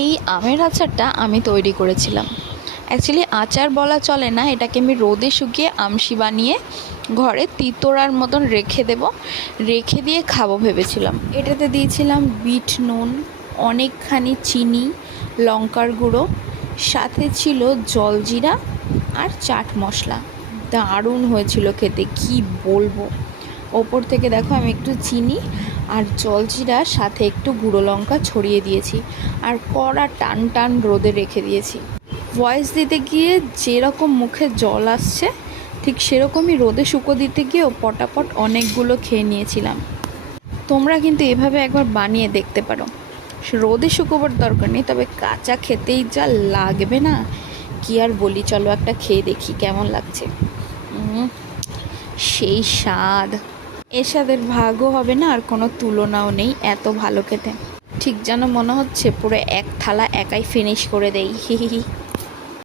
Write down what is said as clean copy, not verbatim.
এই আমের আচারটা আমি তৈরি করেছিলাম। অ্যাকচুয়ালি আচার বলা চলে না, এটাকে আমি রোদে শুকিয়ে আমশি বানিয়ে ঘরে তিতোড়ার মতন রেখে দিয়ে খাবো ভেবেছিলাম। এটাতে দিয়েছিলাম বিট নুন, অনেকখানি চিনি, লঙ্কার গুঁড়ো, সাথে ছিল জলজিরা আর চাট মশলা। দারুণ হয়েছিল খেতে, কি বলবো। ওপর থেকে দেখো আমি একটু চিনি আর জলজিরা সাথে একটু গুঁড়ো লঙ্কা ছড়িয়ে দিয়েছি আর কড়া টান টান রোদে রেখে দিয়েছি। ভয়েস দিতে গিয়ে যেরকম মুখে জল আসছে ঠিক সেরকমই রোদে শুকো দিতে গিয়েও পটাপট অনেকগুলো খেয়ে নিয়েছিলাম। তোমরা কিন্তু এভাবে একবার বানিয়ে দেখতে পারো। রোদে শুকোবার দরকার নেই, তবে কাঁচা খেতেই যা লাগবে না, কি আর বলি। চলো একটা খেয়ে দেখি কেমন লাগছে। সেই স্বাদ, এর স্বাদের ভাগও হবে না আর কোনো তুলনাও নেই, এত ভালো খেতে। ঠিক যেন মনে হচ্ছে পুরো এক থালা একাই ফিনিশ করে দেই। হি হি হি।